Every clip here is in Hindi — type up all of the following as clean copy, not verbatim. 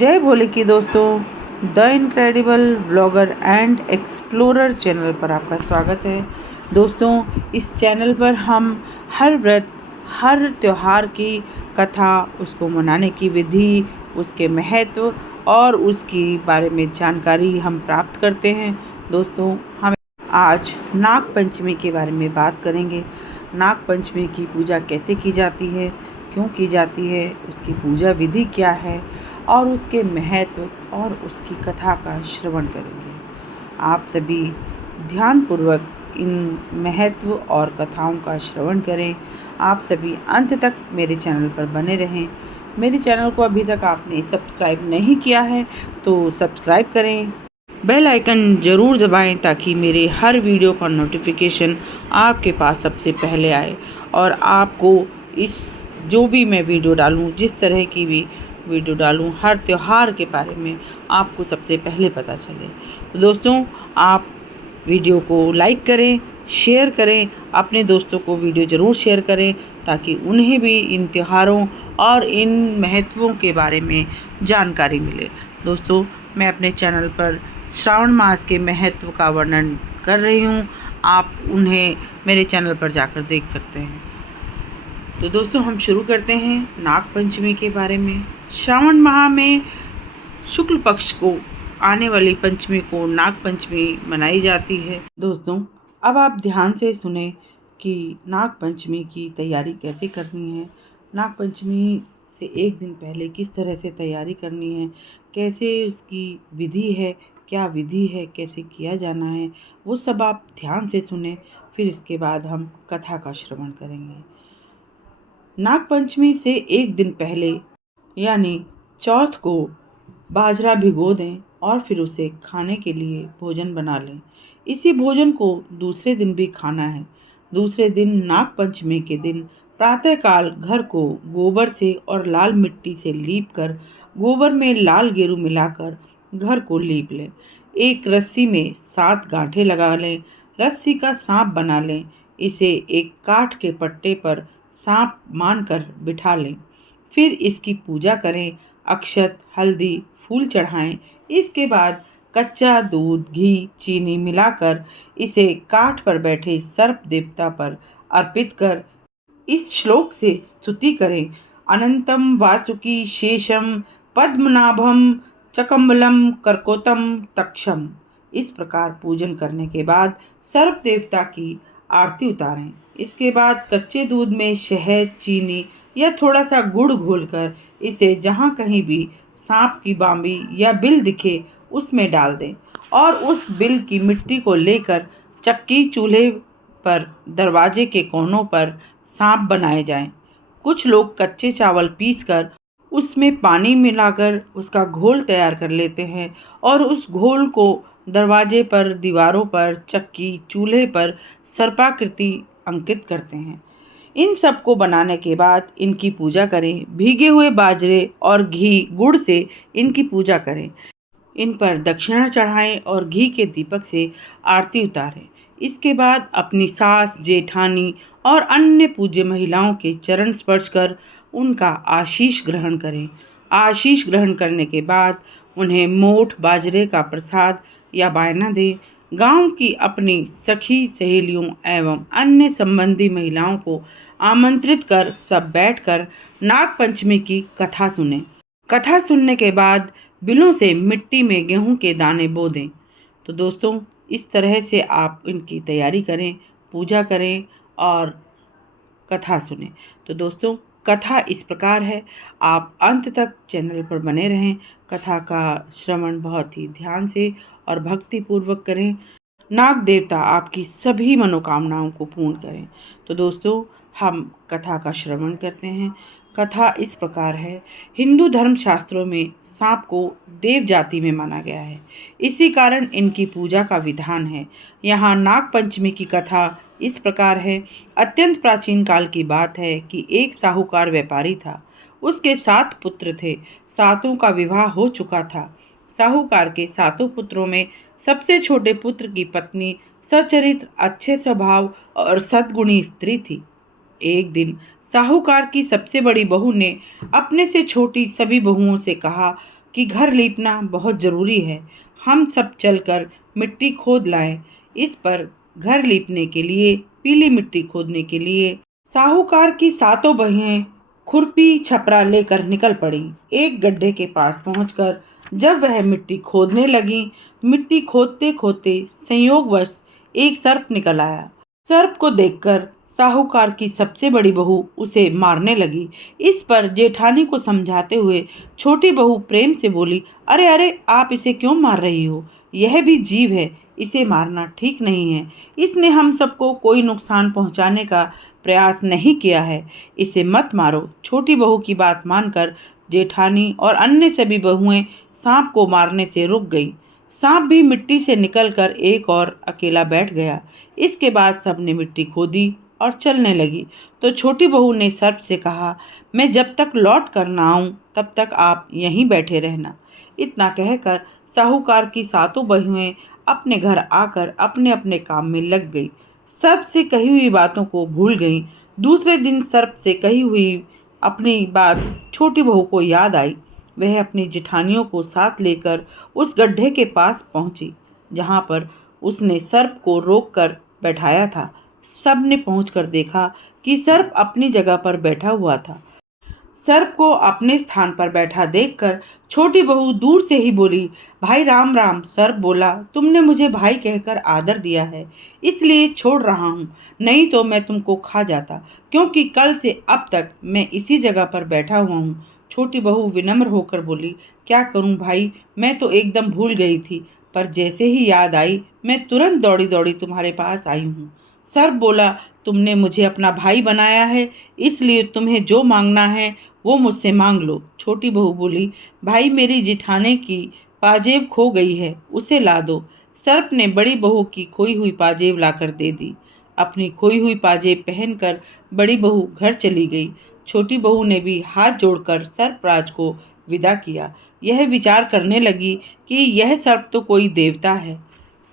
जय भोले की दोस्तों, the incredible blogger and explorer channel पर आपका स्वागत है। दोस्तों, इस चैनल पर हम हर व्रत, हर त्यौहार की कथा, उसको मनाने की विधि, उसके महत्व और उसकी बारे में जानकारी हम प्राप्त करते हैं। दोस्तों, हम आज नाग पंचमी के बारे में बात करेंगे। नाग पंचमी की पूजा कैसे की जाती है, क्यों की जाती है, उसकी पूजा विधि क्या है और उसके महत्व और उसकी कथा का श्रवण करेंगे। आप सभी ध्यानपूर्वक इन महत्व और कथाओं का श्रवण करें। आप सभी अंत तक मेरे चैनल पर बने रहें। मेरे चैनल को अभी तक आपने सब्सक्राइब नहीं किया है तो सब्सक्राइब करें, बेल आइकन ज़रूर दबाएं ताकि मेरे हर वीडियो का नोटिफिकेशन आपके पास सबसे पहले आए और आपको इस जो भी मैं वीडियो डालूं, जिस तरह की भी वीडियो डालूं, हर त्यौहार के बारे में आपको सबसे पहले पता चले। तो दोस्तों, आप वीडियो को लाइक करें, शेयर करें, अपने दोस्तों को वीडियो ज़रूर शेयर करें ताकि उन्हें भी इन त्योहारों और इन महत्वों के बारे में जानकारी मिले। दोस्तों, मैं अपने चैनल पर श्रावण मास के महत्व का वर्णन कर रही हूँ। आप उन्हें मेरे चैनल पर जाकर देख सकते हैं। तो दोस्तों, हम शुरू करते हैं नाग पंचमी के बारे में। श्रावण माह में शुक्ल पक्ष को आने वाली पंचमी को नाग पंचमी मनाई जाती है। दोस्तों, अब आप ध्यान से सुने कि नाग पंचमी की तैयारी कैसे करनी है, नाग पंचमी से एक दिन पहले किस तरह से तैयारी करनी है, कैसे उसकी विधि है, क्या विधि है, कैसे किया जाना है, वो सब आप ध्यान से सुने। फिर इसके बाद हम कथा का श्रवण करेंगे। नाग पंचमी से एक दिन पहले यानी चौथ को बाजरा भिगो दें और फिर उसे खाने के लिए भोजन बना लें। इसी भोजन को दूसरे दिन भी खाना है। दूसरे दिन नाग पंचमी के दिन प्रातःकाल घर को गोबर से और लाल मिट्टी से लीप कर गोबर में लाल गेरू मिलाकर घर को लीप लें। एक रस्सी में 7 गांठें लगा लें। रस्सी का सांप बना लें। इसे एक काठ के पट्टे पर सांप मानकर बिठा लें। फिर इसकी पूजा करें, अक्षत, हल्दी, फूल चढ़ाएं। इसके बाद कच्चा दूध, घी, चीनी मिलाकर इसे काठ पर बैठे सर्प देवता पर अर्पित कर इस श्लोक से स्तुति करें। अनंतम वासुकी शेषम पद्मनाभम चकम्बलम कर्कोतम तक्षम। इस प्रकार पूजन करने के बाद सर्प देवता की आरती उतारें। इसके बाद कच्चे दूध में शहद, चीनी या थोड़ा सा गुड़ घोलकर इसे जहाँ कहीं भी सांप की बांबी या बिल दिखे उसमें डाल दें और उस बिल की मिट्टी को लेकर चक्की चूल्हे पर दरवाजे के कोनों पर सांप बनाए जाएं। कुछ लोग कच्चे चावल पीसकर उसमें पानी मिलाकर उसका घोल तैयार कर लेते हैं और उस घोल को दरवाजे पर, दीवारों पर, चक्की चूल्हे पर सर्पाकृति अंकित करते हैं। इन सब को बनाने के बाद इनकी पूजा करें। भीगे हुए बाजरे और घी गुड़ से इनकी पूजा करें। इन पर दक्षिणा चढ़ाएं और घी के दीपक से आरती उतारें। इसके बाद अपनी सास, जेठानी और अन्य पूज्य महिलाओं के चरण स्पर्श कर उनका आशीष ग्रहण करें। आशीष ग्रहण करने के बाद उन्हें मोठ बाजरे का प्रसाद या बायना दें। गांव की अपनी सखी, सहेलियों एवं अन्य संबंधी महिलाओं को आमंत्रित कर सब बैठकर नाग पंचमी की कथा सुनें। कथा सुनने के बाद बिलों से मिट्टी में गेहूं के दाने बो दें। तो दोस्तों, इस तरह से आप इनकी तैयारी करें, पूजा करें और कथा सुनें। तो दोस्तों, कथा इस प्रकार है, आप अंत तक चैनल पर बने रहें। कथा का श्रवण बहुत ही ध्यान से और भक्ति पूर्वक करें। नाग देवता आपकी सभी मनोकामनाओं को पूर्ण करें। तो दोस्तों, हम कथा का श्रवण करते हैं। कथा इस प्रकार है। हिंदू धर्म शास्त्रों में सांप को देव जाति में माना गया है। इसी कारण इनकी पूजा का विधान है। यहाँ नाग पंचमी की कथा इस प्रकार है। अत्यंत प्राचीन काल की बात है कि एक साहूकार व्यापारी था। उसके 7 पुत्र थे। 7 का विवाह हो चुका था। साहूकार के 7 पुत्रों में सबसे छोटे पुत्र की पत्नी सच्चरित्र, अच्छे स्वभाव और सद्गुणी स्त्री थी। एक दिन साहूकार की सबसे बड़ी बहू ने अपने से छोटी सभी बहुओं से कहा, कि घर लीपना बहुत ज़रूरी है। हम सब चलकर मिट्टी खोद लाएं। इस पर घर लीपने के लिए, पीली मिट्टी खोदने के लिए साहूकार की सातों बहें खुरपी छपरा लेकर निकल पड़ी। एक गड्ढे के पास पहुंचकर जब वह मिट्टी खोदने लगी, मिट्टी खोदते खोदते संयोगवश एक सर्प निकल आया। सर्प को देखकर साहूकार की सबसे बड़ी बहू उसे मारने लगी। इस पर जेठानी को समझाते हुए छोटी बहू प्रेम से बोली, अरे अरे, आप इसे क्यों मार रही हो? यह भी जीव है, इसे मारना ठीक नहीं है। इसने हम सबको कोई नुकसान पहुंचाने का प्रयास नहीं किया है, इसे मत मारो। छोटी बहू की बात मानकर जेठानी और अन्य सभी बहुएं सांप को मारने से रुक गई। सांप भी मिट्टी से निकलकर एक और अकेला बैठ गया। इसके बाद सबने मिट्टी खोदी और चलने लगी तो छोटी बहू ने सर्प से कहा, मैं जब तक लौट कर ना आऊं तब तक आप यहीं बैठे रहना। इतना कहकर साहूकार की सातों बहुएं अपने घर आकर अपने अपने काम में लग गई। सर्प से कही हुई बातों को भूल गई। दूसरे दिन सर्प से कही हुई अपनी बात छोटी बहू को याद आई। वह अपनी जेठानियों को साथ लेकर उस गड्ढे के पास पहुंची जहां पर उसने सर्प को रोक कर बैठाया था। सब ने पहुंचकर देखा कि सर्प अपनी जगह पर बैठा हुआ था। सर्प को अपने स्थान पर बैठा देखकर छोटी बहू दूर से ही बोली, भाई राम राम। सर्प बोला, तुमने मुझे भाई कहकर आदर दिया है, इसलिए छोड़ रहा हूँ, नहीं तो मैं तुमको खा जाता, क्योंकि कल से अब तक मैं इसी जगह पर बैठा हुआ हूँ। छोटी बहू विनम्र होकर बोली, क्या करूँ भाई, मैं तो एकदम भूल गई थी, पर जैसे ही याद आई मैं तुरंत दौड़ी दौड़ी तुम्हारे पास आई हूँ। सर्प बोला, तुमने मुझे अपना भाई बनाया है, इसलिए तुम्हें जो मांगना है वो मुझसे मांग लो। छोटी बहू बोली, भाई मेरी जिठाने की पाजेब खो गई है, उसे ला दो। सर्प ने बड़ी बहू की खोई हुई पाजेब लाकर दे दी। अपनी खोई हुई पाजेब पहनकर बड़ी बहू घर चली गई। छोटी बहू ने भी हाथ जोड़कर सर्पराज को विदा किया। यह विचार करने लगी कि यह सर्प तो कोई देवता है।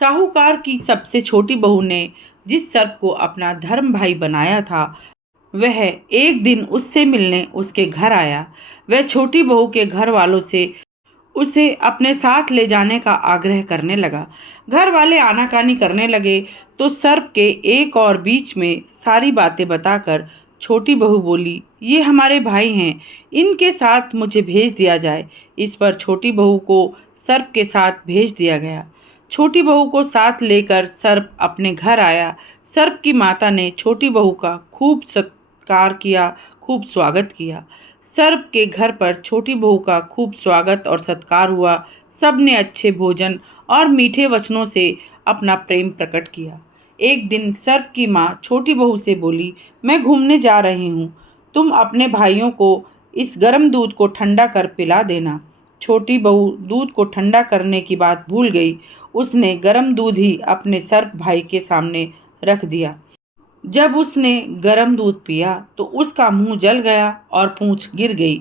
साहूकार की सबसे छोटी बहू ने जिस सर्प को अपना धर्म भाई बनाया था, वह एक दिन उससे मिलने उसके घर आया। वह छोटी बहू के घर वालों से उसे अपने साथ ले जाने का आग्रह करने लगा। घर वाले आनाकानी करने लगे तो सर्प के एक और बीच में सारी बातें बताकर छोटी बहू बोली, ये हमारे भाई हैं, इनके साथ मुझे भेज दिया जाए। इस पर छोटी बहू को सर्प के साथ भेज दिया गया। छोटी बहू को साथ लेकर सर्प अपने घर आया। सर्प की माता ने छोटी बहू का खूब सत्कार किया, खूब स्वागत किया। सर्प के घर पर छोटी बहू का खूब स्वागत और सत्कार हुआ। सब ने अच्छे भोजन और मीठे वचनों से अपना प्रेम प्रकट किया। एक दिन सर्प की माँ छोटी बहू से बोली, मैं घूमने जा रही हूँ, तुम अपने भाइयों को इस गर्म दूध को ठंडा कर पिला देना। छोटी बहू दूध को ठंडा करने की बात भूल गई। उसने गर्म दूध ही अपने सर्प भाई के सामने रख दिया। जब उसने गर्म दूध पिया तो उसका मुंह जल गया और पूंछ गिर गई।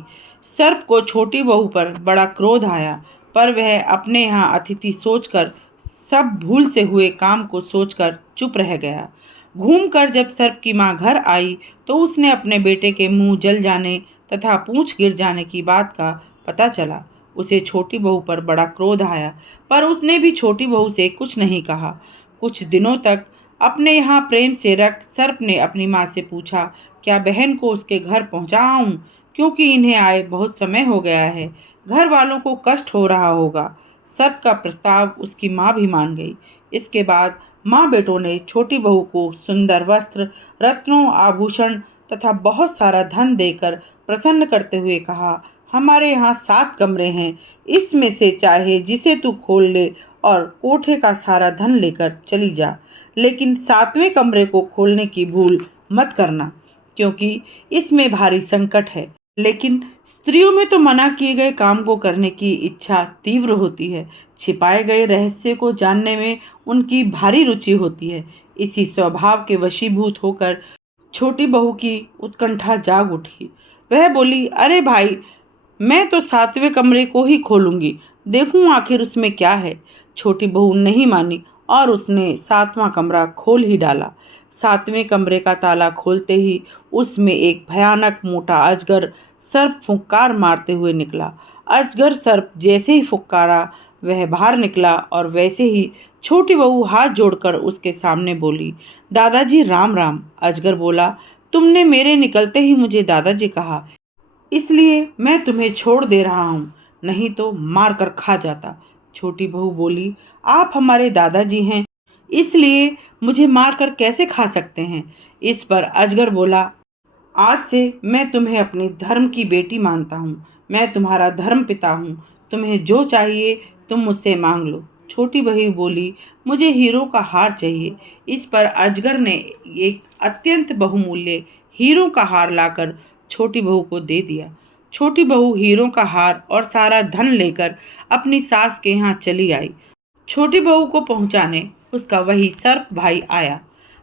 सर्प को छोटी बहू पर बड़ा क्रोध आया, पर वह अपने यहाँ अतिथि सोचकर सब भूल से हुए काम को सोचकर चुप रह गया। घूमकर जब सर्प की माँ घर आई तो उसने अपने बेटे के मुंह जल जाने तथा पूंछ गिर जाने की बात का पता चला। उसे छोटी बहू पर बड़ा क्रोध आया, पर उसने भी छोटी बहू से कुछ नहीं कहा। कुछ दिनों तक अपने यहाँ प्रेम से रख सर्प ने अपनी माँ से पूछा, क्या बहन को उसके घर पहुँचा आऊँ, क्योंकि इन्हें आए बहुत समय हो गया है, घर वालों को कष्ट हो रहा होगा। सर्प का प्रस्ताव उसकी माँ भी मान गई। इसके बाद माँ बेटों ने छोटी बहू को सुंदर वस्त्र, रत्नों, आभूषण तथा बहुत सारा धन देकर प्रसन्न करते हुए कहा, हमारे यहाँ 7 कमरे हैं, इसमें से चाहे जिसे तू खोल ले और कोठे का सारा धन लेकर चली जा, लेकिन 7वें कमरे को खोलने की भूल मत करना, क्योंकि इसमें भारी संकट है। लेकिन स्त्रियों में तो मना किए गए काम को करने की इच्छा तीव्र होती है, छिपाए गए रहस्य को जानने में उनकी भारी रुचि होती है। इसी स्वभाव के वशीभूत होकर छोटी बहू की उत्कंठा जाग उठी। वह बोली, अरे भाई, मैं तो 7वें कमरे को ही खोलूंगी, देखूं आखिर उसमें क्या है। छोटी बहू नहीं मानी और उसने 7वां कमरा खोल ही डाला। 7वें कमरे का ताला खोलते ही उसमें एक भयानक मोटा अजगर सर्प फुंकार मारते हुए निकला। अजगर सर्प जैसे ही फुफकारा वह बाहर निकला और वैसे ही छोटी बहू हाथ जोड़कर उसके सामने बोली, दादाजी राम राम। अजगर बोला, तुमने मेरे निकलते ही मुझे दादाजी कहा, इसलिए मैं तुम्हें छोड़ दे रहा हूँ, नहीं तो मार कर खा जाता। छोटी बहू बोली, आप हमारे दादाजी हैं, इसलिए मुझे मार कर कैसे खा सकते हैं। इस पर अजगर बोला, आज से मैं तुम्हें अपनी धर्म की बेटी मानता हूँ, मैं तुम्हारा धर्म पिता हूँ, तुम्हें जो चाहिए तुम मुझसे मांग लो। छोटी बहू बोली, मुझे हीरो का हार चाहिए। इस पर अजगर ने एक अत्यंत बहुमूल्य हीरो का हार लाकर छोटी बहू को दे दिया। छोटी बहू हीरो का हार और सारा धन लेकर अपनी सास के यहाँ चली आई। छोटी बहू को पहुंचाने उसका वही सर्प भाई आया।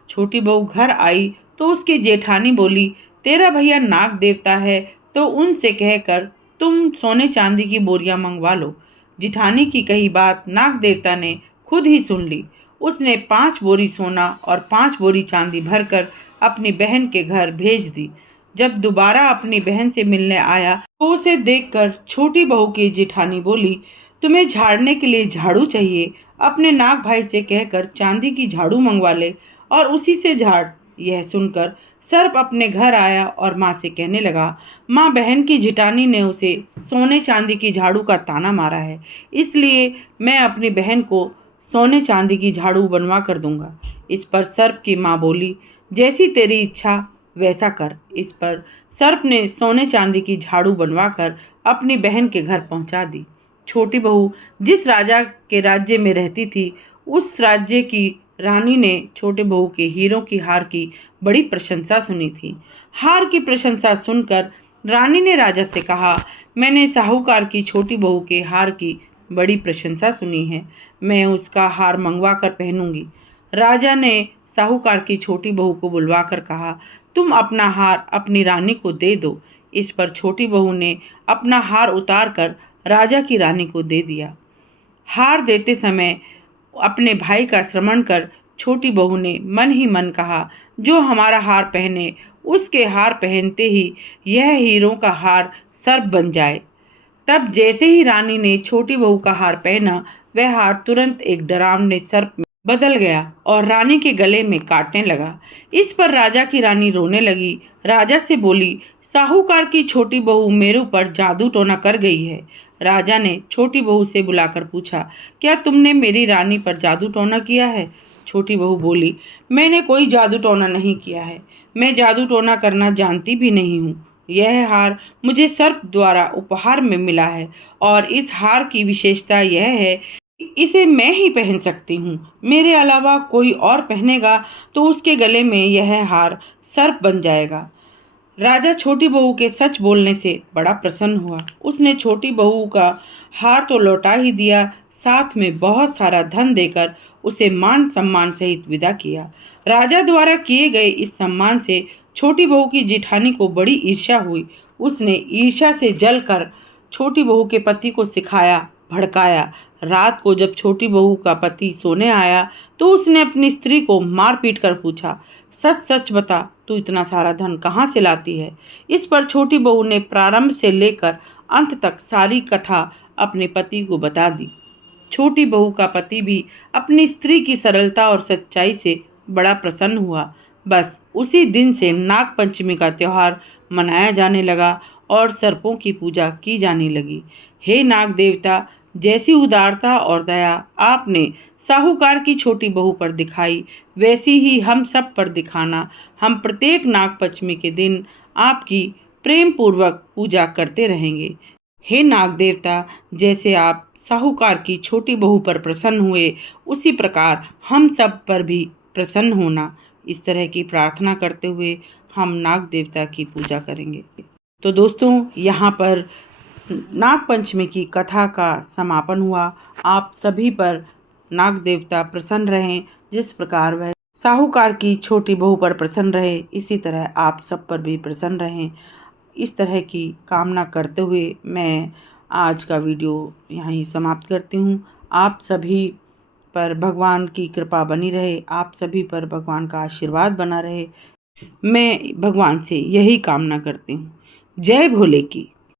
छोटी बहू घर आई तो उसकी जेठानी बोली, तेरा भैया नाग देवता है तो उनसे कहकर तुम सोने चांदी की बोरियां मंगवा लो। जिठानी की कही बात नाग देवता ने खुद ही सुन ली। उसने 5 बोरी सोना और 5 बोरी चांदी भरकर अपनी बहन के घर भेज दी। जब दोबारा अपनी बहन से मिलने आया तो उसे देखकर छोटी बहू की जिठानी बोली, तुम्हें झाड़ने के लिए झाड़ू चाहिए, अपने नाग भाई से कहकर चांदी की झाड़ू मंगवा ले और उसी से झाड़। यह सुनकर सर्प अपने घर आया और माँ से कहने लगा, माँ, बहन की जिटानी ने उसे सोने चांदी की झाड़ू का ताना मारा है, इसलिए मैं अपनी बहन को सोने चांदी की झाड़ू बनवा कर दूंगा। इस पर सर्प की माँ बोली, जैसी तेरी इच्छा वैसा कर। इस पर सर्प ने सोने चांदी की झाड़ू बनवाकर अपनी बहन के घर पहुंचा दी। छोटी बहू जिस राजा के राज्य में रहती थी, उस राज्य की रानी ने छोटे बहू के हीरों की हार की बड़ी प्रशंसा सुनी थी। हार की प्रशंसा सुनकर रानी ने राजा से कहा, मैंने साहूकार की छोटी बहू के हार की बड़ी प्रशंसा सुनी है, मैं उसका हार मंगवा कर पहनूंगी। राजा ने साहूकार की छोटी बहू को बुलवाकर कहा, तुम अपना हार अपनी रानी को दे दो। इस पर छोटी बहू ने अपना हार उतार कर राजा की रानी को दे दिया। हार देते समय अपने भाई का श्रवण कर छोटी बहू ने मन ही मन कहा, जो हमारा हार पहने उसके हार पहनते ही यह हीरों का हार सर्प बन जाए। तब जैसे ही रानी ने छोटी बहू का हार पहना, वह हार तुरंत एक डरावने सर्प में बदल गया और रानी के गले में काटने लगा। इस पर राजा की रानी रोने लगी। राजा से बोली, साहूकार की छोटी बहू मेरे ऊपर जादू टोना कर गई है। राजा ने छोटी बहू से बुलाकर पूछा, क्या तुमने मेरी रानी पर जादू टोना किया है? छोटी बहू बोली, मैंने कोई जादू टोना नहीं किया है, मैं जादू टोना करना जानती भी नहीं हूँ। यह हार मुझे सर्प द्वारा उपहार में मिला है और इस हार की विशेषता यह है कि इसे मैं ही पहन सकती हूँ। मेरे अलावा कोई और पहनेगा तो उसके गले में यह हार सर्प बन जाएगा। राजा छोटी बहू के सच बोलने से बड़ा प्रसन्न हुआ। उसने छोटी बहू का हार तो लौटा ही दिया, साथ में बहुत सारा धन देकर उसे मान सम्मान सहित विदा किया। राजा द्वारा किए गए इस सम्मान से छोटी बहू की जिठानी को बड़ी ईर्ष्या हुई। उसने ईर्ष्या से जलकर छोटी बहू के पति को सिखाया, भड़काया। रात को जब छोटी बहू का पति सोने आया तो उसने अपनी स्त्री को मार पीट कर पूछा, सच सच बता, तू इतना सारा धन कहाँ से लाती है? इस पर छोटी बहू ने प्रारंभ से लेकर अंत तक सारी कथा अपने पति को बता दी। छोटी बहू का पति भी अपनी स्त्री की सरलता और सच्चाई से बड़ा प्रसन्न हुआ। बस उसी दिन से नाग पंचमी का त्योहार मनाया जाने लगा और सर्पों की पूजा की जाने लगी। हे नाग देवता, जैसी उदारता और दया आपने साहूकार की छोटी बहू पर दिखाई, वैसी ही हम सब पर दिखाना। हम प्रत्येक नाग पंचमी के दिन आपकी प्रेम पूर्वक पूजा करते रहेंगे। हे नाग देवता, जैसे आप साहूकार की छोटी बहू पर प्रसन्न हुए, उसी प्रकार हम सब पर भी प्रसन्न होना। इस तरह की प्रार्थना करते हुए हम नाग देवता की पूजा करेंगे। तो दोस्तों, यहाँ पर नाग पंचमी की कथा का समापन हुआ। आप सभी पर नाग देवता प्रसन्न रहें, जिस प्रकार वह साहूकार की छोटी बहू पर प्रसन्न रहे, इसी तरह आप सब पर भी प्रसन्न रहें। इस तरह की कामना करते हुए मैं आज का वीडियो यहीं समाप्त करती हूँ। आप सभी पर भगवान की कृपा बनी रहे, आप सभी पर भगवान का आशीर्वाद बना रहे, मैं भगवान से यही कामना करती हूँ। जय भोले की।